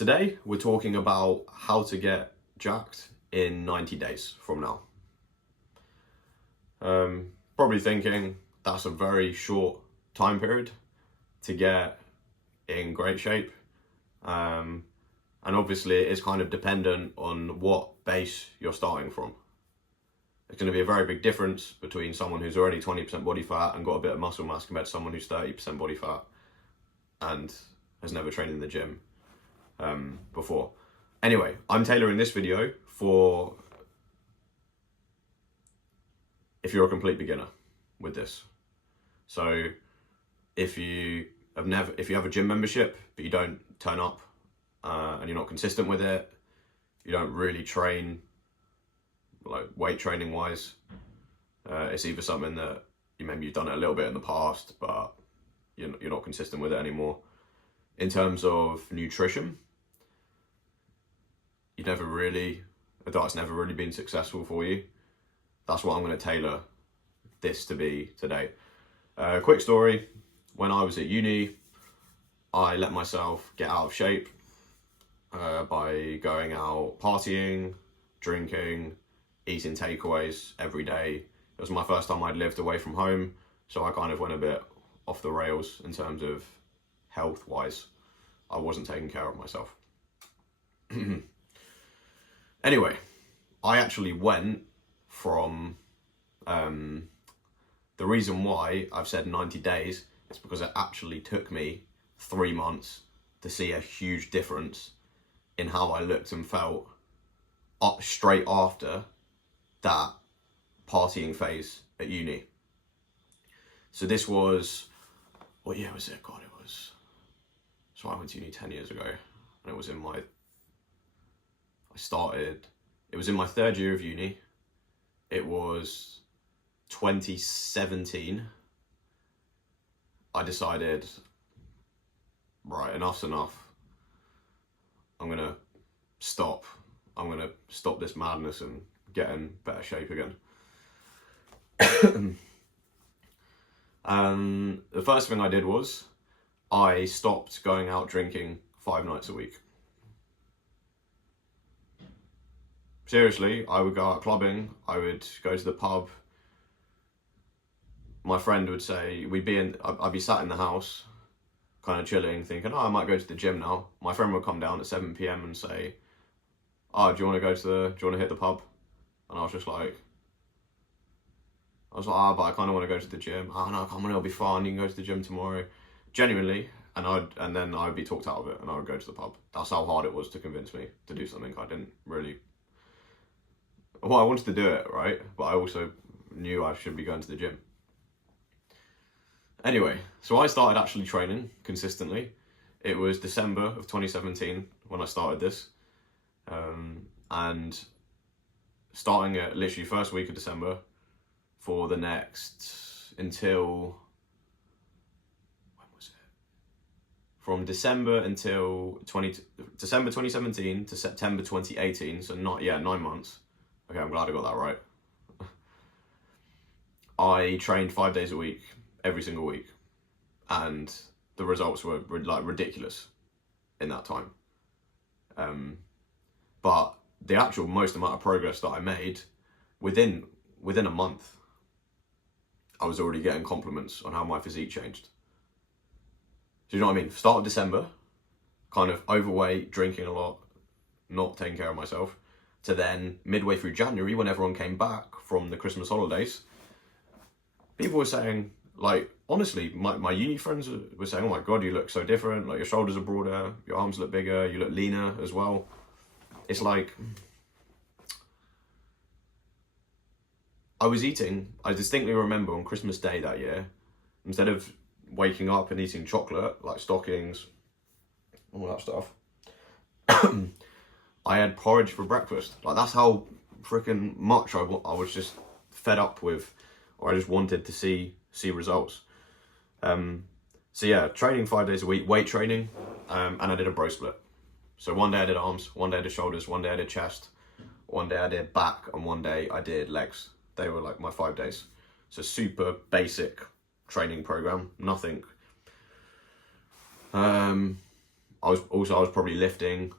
Today, we're talking about how to get jacked in 90 days from now. Probably thinking that's a very short time period to get in great shape. And obviously it is kind of dependent on what base you're starting from. It's going to be a very big difference between someone who's already 20% body fat and got a bit of muscle mass compared to someone who's 30% body fat and has never trained in the gym before. Anyway, I'm tailoring this video for if you're a complete beginner with this. So if you have a gym membership but you don't turn up and you're not consistent with it, you don't really train like weight training wise, it's either something that you've done it a little bit in the past but you're not consistent with it anymore. In terms of nutrition, a diet's never really been successful for you. That's what I'm going to tailor this to be today. Quick story, when I was at uni, I let myself get out of shape by going out partying, drinking, eating takeaways every day. It was my first time I'd lived away from home, so I kind of went a bit off the rails in terms of health-wise. I wasn't taking care of myself. Anyway, I actually went from, the reason why I've said 90 days is because it actually took me 3 months to see a huge difference in how I looked and felt straight after that partying phase at uni. So this was, what year was it? God, so I went to uni 10 years ago, and it was in my third year of uni. It was 2017. I decided, right, enough's enough. I'm gonna stop this madness and get in better shape again. And the first thing I did was I stopped going out drinking 5 nights a week. Seriously, I would go out clubbing, I would go to the pub. My friend would say, I'd be sat in the house, kind of chilling, thinking, I might go to the gym now. My friend would come down at 7 PM and say, do you want to hit the pub? And I was like, but I kind of want to go to the gym. Oh no, come on, it'll be fun, you can go to the gym tomorrow. Genuinely, and then I would be talked out of it and I would go to the pub. That's how hard it was to convince me to do something I didn't really... Well, I wanted to do it, right? But I also knew I should be going to the gym. Anyway, so I started actually training consistently. It was December of 2017 when I started this. And starting at literally first week of December for the next, until, when was it? From December until December 2017 to September 2018, so 9 months. Okay, I'm glad I got that right. I trained 5 days a week, every single week. And the results were like ridiculous in that time. But the actual most amount of progress that I made, within a month, I was already getting compliments on how my physique changed. Do you know what I mean? Start of December, kind of overweight, drinking a lot, not taking care of myself, to then midway through January, when everyone came back from the Christmas holidays, people were saying, like, honestly, my uni friends were saying, oh my God, you look so different. Like, your shoulders are broader, your arms look bigger, you look leaner as well. It's like, I distinctly remember on Christmas Day that year, instead of waking up and eating chocolate, like stockings, all that stuff, I had porridge for breakfast. Like, that's how freaking much I was just fed up with, or I just wanted to see results. So yeah, training 5 days a week, weight training, and I did a bro split. So one day I did arms, one day I did shoulders, one day I did chest, one day I did back, and one day I did legs. They were like my 5 days. So super basic training program, nothing I was probably lifting.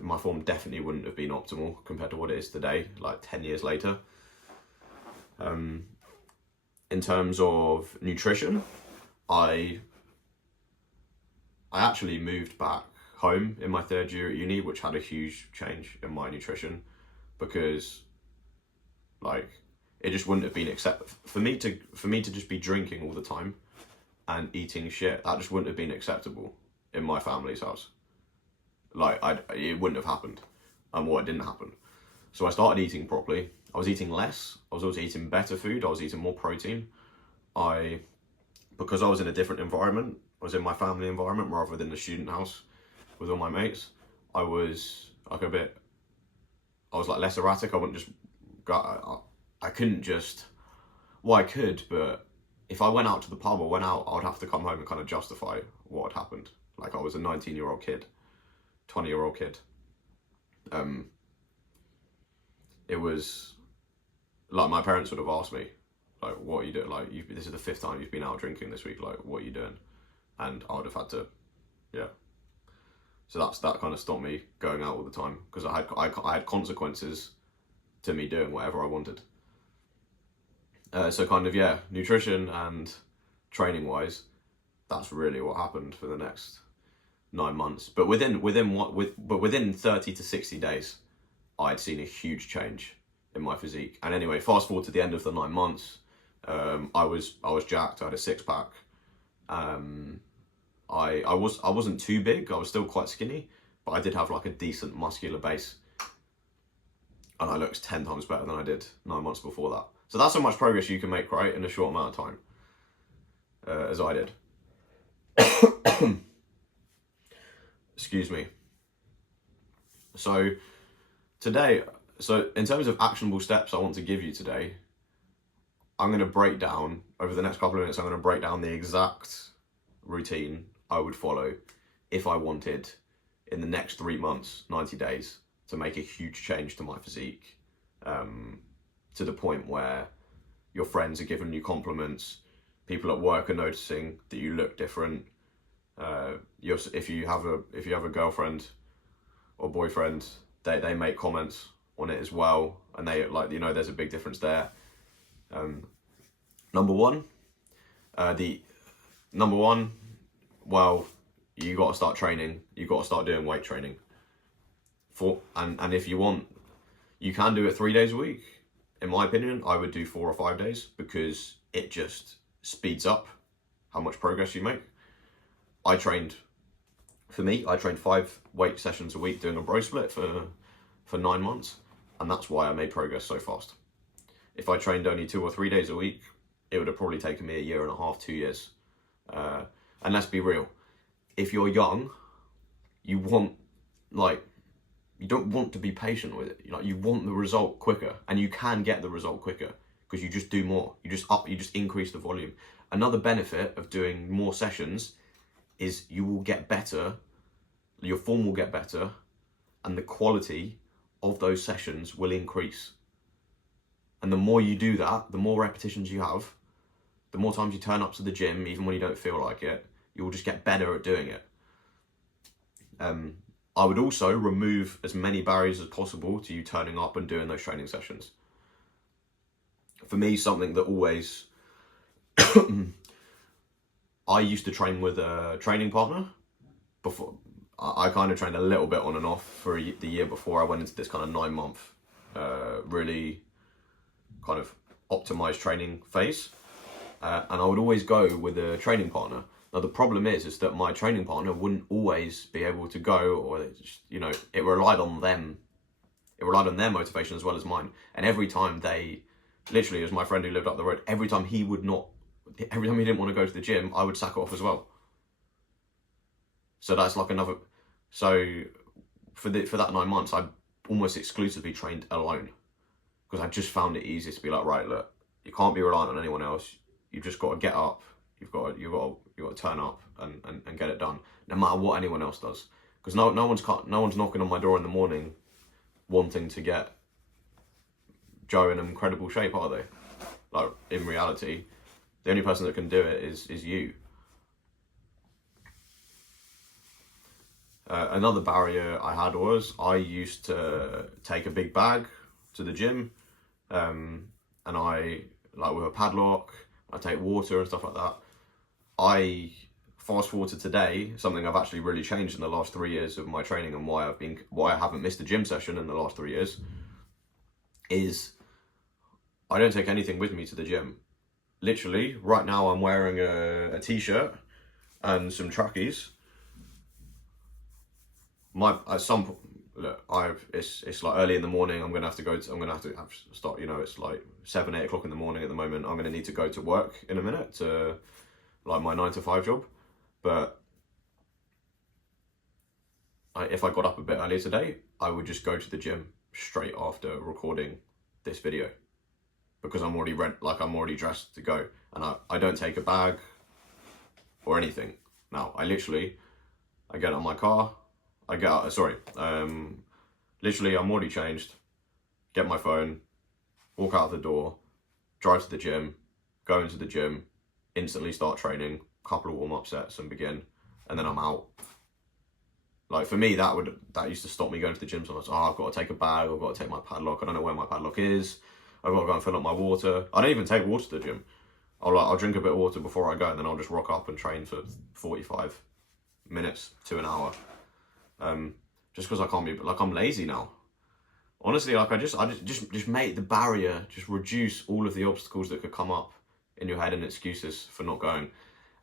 My form definitely wouldn't have been optimal compared to what it is today, like 10 years later. In terms of nutrition, I actually moved back home in my third year at uni, which had a huge change in my nutrition, because like it just wouldn't have been for me to just be drinking all the time and eating shit. That just wouldn't have been acceptable in my family's house. Like it wouldn't have happened, and it didn't happen. So I started eating properly. I was eating less. I was also eating better food. I was eating more protein. Because I was in a different environment. I was in my family environment rather than the student house with all my mates. I was like less erratic. I wouldn't just go. I couldn't just. Well, I could, but if I went out to the pub or went out, I would have to come home and kind of justify what had happened. Like I was a 19-year-old kid, 20-year-old kid. It was like my parents would have asked me, like, what are you doing? Like, this is the 5th time you've been out drinking this week. Like, what are you doing? And I would have had to, yeah. So that kind of stopped me going out all the time, because I had consequences to me doing whatever I wanted. So kind of, yeah, nutrition and training wise, that's really what happened for the next 9 months. But within 30 to 60 days, I'd seen a huge change in my physique. And anyway, fast forward to the end of the 9 months, I was jacked. I had a 6-pack. I wasn't too big. I was still quite skinny, but I did have like a decent muscular base, and I looked 10 times better than I did 9 months before that. So that's how much progress you can make, right, in a short amount of time, as I did. Excuse me. So today, in terms of actionable steps I want to give you today, I'm going to break down, over the next couple of minutes, I'm going to break down the exact routine I would follow if I wanted, in the next 3 months, 90 days, to make a huge change to my physique, to the point where your friends are giving you compliments, people at work are noticing that you look different. If you have a girlfriend or boyfriend, they make comments on it as well, and they there's a big difference there. Number one, well, you got to start training. You got to start doing weight training. And if you want, you can do it 3 days a week. In my opinion, I would do 4 or 5 days, because it just speeds up how much progress you make. I trained 5 weight sessions a week doing a bro split for 9 months, and that's why I made progress so fast. If I trained only 2 or 3 days a week, it would have probably taken me 1.5 years, 2 years. And let's be real, if you're young, you don't want to be patient with it. You want the result quicker, and you can get the result quicker because you just do more. You just increase the volume. Another benefit of doing more sessions is you will get better, your form will get better, and the quality of those sessions will increase. And the more you do that, the more repetitions you have, the more times you turn up to the gym, even when you don't feel like it, you will just get better at doing it. I would also remove as many barriers as possible to you turning up and doing those training sessions. For me, something that always... I used to train with a training partner before. I kind of trained a little bit on and off for the year before I went into this kind of 9-month, really kind of optimized training phase. And I would always go with a training partner. Now, the problem is that my training partner wouldn't always be able to go, or it relied on them. It relied on their motivation as well as mine. And every time literally, as my friend who lived up the road, every time he didn't want to go to the gym, I would sack off as well. So that's like another. So for that 9 months, I almost exclusively trained alone, because I just found it easier to be like, right, look, you can't be reliant on anyone else. You've just got to get up. You've got to turn up and get it done, no matter what anyone else does. Because no one's knocking on my door in the morning, wanting to get Joe in incredible shape, are they? Like, in reality, the only person that can do it is you. Another barrier I had was I used to take a big bag to the gym, and I, like with a padlock, I take water and stuff like that. I fast forward to today, something I've actually really changed in the last 3 years of my training, and why I haven't missed a gym session in the last 3 years, is I don't take anything with me to the gym. Literally, right now I'm wearing a t-shirt and some trackies. It's like early in the morning. I'm gonna have to start. You know, it's like 7-8 o'clock in the morning at the moment. I'm gonna need to go to work in a minute to, like, my 9 to 5 job. But if I got up a bit earlier today, I would just go to the gym straight after recording this video, because I'm already dressed to go, and I don't take a bag or anything. Now I get out of my car. Literally, I'm already changed, get my phone, walk out the door, drive to the gym, go into the gym, instantly start training, couple of warm-up sets and begin, and then I'm out. Like, for me, that used to stop me going to the gym. So I was like, I've got to take a bag, I've got to take my padlock, I don't know where my padlock is, I've got to go and fill up my water. I don't even take water to the gym. I'll drink a bit of water before I go, and then I'll just rock up and train for 45 minutes to an hour. Just because I can't be, like, I'm lazy now. Honestly, like, I just make the barrier, just reduce all of the obstacles that could come up in your head and excuses for not going.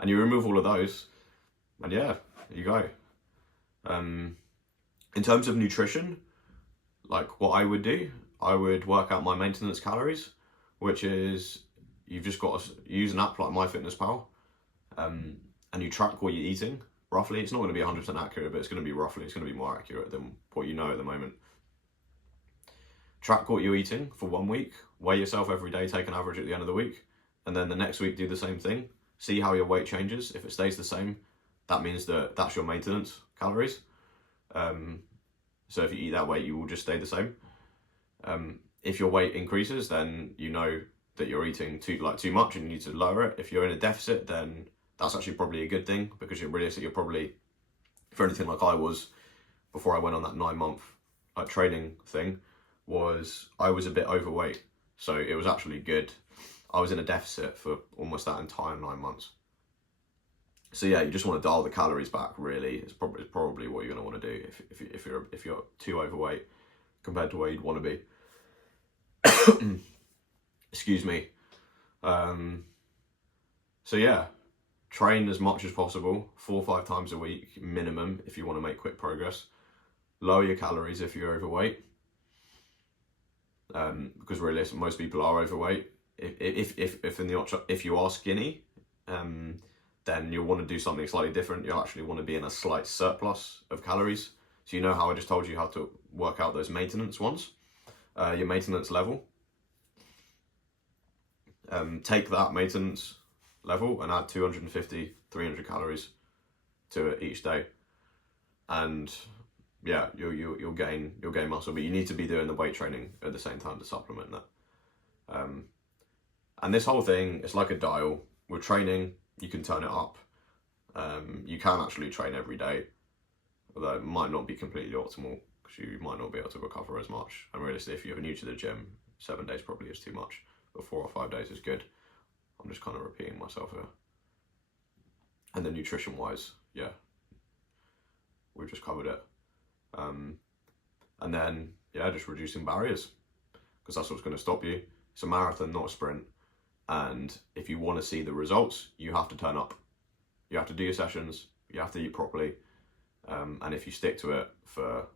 And you remove all of those, and yeah, you go. In terms of nutrition, like, what I would do, I would work out my maintenance calories, which is, you've just got to use an app like MyFitnessPal, and you track what you're eating, roughly. It's not going to be 100% accurate, but it's going to be more accurate than what you know at the moment. Track what you're eating for 1 week, weigh yourself every day, take an average at the end of the week, and then the next week do the same thing. See how your weight changes. If it stays the same, that means that's your maintenance calories. So if you eat that weight, you will just stay the same. If your weight increases, then you know that you're eating too much and you need to lower it. If you're in a deficit, then that's actually probably a good thing, because you're probably, for anything like I was before I went on that 9-month training thing, I was a bit overweight. So it was actually good. I was in a deficit for almost that entire 9 months. So yeah, you just want to dial the calories back. Really, it's probably what you're going to want to do if you're too overweight compared to where you'd want to be. Excuse me. So yeah, train as much as possible, 4 or 5 times a week minimum if you want to make quick progress. Lower your calories if you're overweight, because really most people are overweight. If you are skinny, then you'll want to do something slightly different. You'll actually want to be in a slight surplus of calories. So you know how I just told you how to work out those maintenance ones, your maintenance level. Take that maintenance level and add 250, 300 calories to it each day, and yeah, you'll gain muscle. But you need to be doing the weight training at the same time to supplement that. And this whole thing, it's like a dial. With training, you can turn it up. You can actually train every day, although it might not be completely optimal, because you might not be able to recover as much. And realistically, if you're new to the gym, 7 days probably is too much, but 4 or 5 days is good. I'm just kind of repeating myself here. And then nutrition wise, yeah, we've just covered it. And then, yeah, just reducing barriers, because that's what's going to stop you. It's a marathon, not a sprint. And if you want to see the results, you have to turn up. You have to do your sessions, you have to eat properly. And if you stick to it for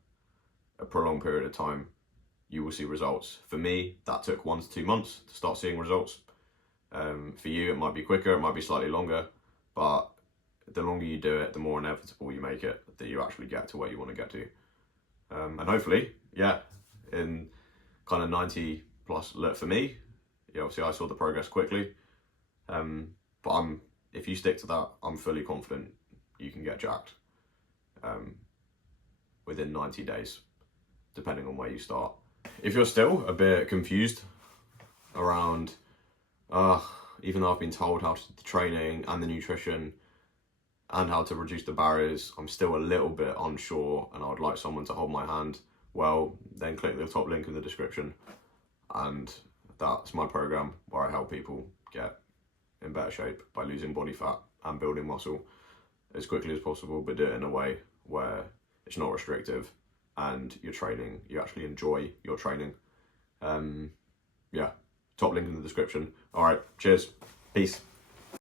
a prolonged period of time, you will see results. For me, that took 1 to 2 months to start seeing results. For you, it might be quicker, it might be slightly longer, but the longer you do it, the more inevitable you make it that you actually get to where you want to get to. And hopefully, yeah, in kind of 90 plus, look, for me, yeah, obviously I saw the progress quickly, but if you stick to that, I'm fully confident you can get jacked within 90 days, depending on where you start. If you're still a bit confused around, even though I've been told how to do the training and the nutrition and how to reduce the barriers, I'm still a little bit unsure and I would like someone to hold my hand, well, then click the top link in the description. And that's my program where I help people get in better shape by losing body fat and building muscle as quickly as possible, but do it in a way where it's not restrictive and you're training, you actually enjoy your training. Yeah, top link in the description. All right, cheers, peace.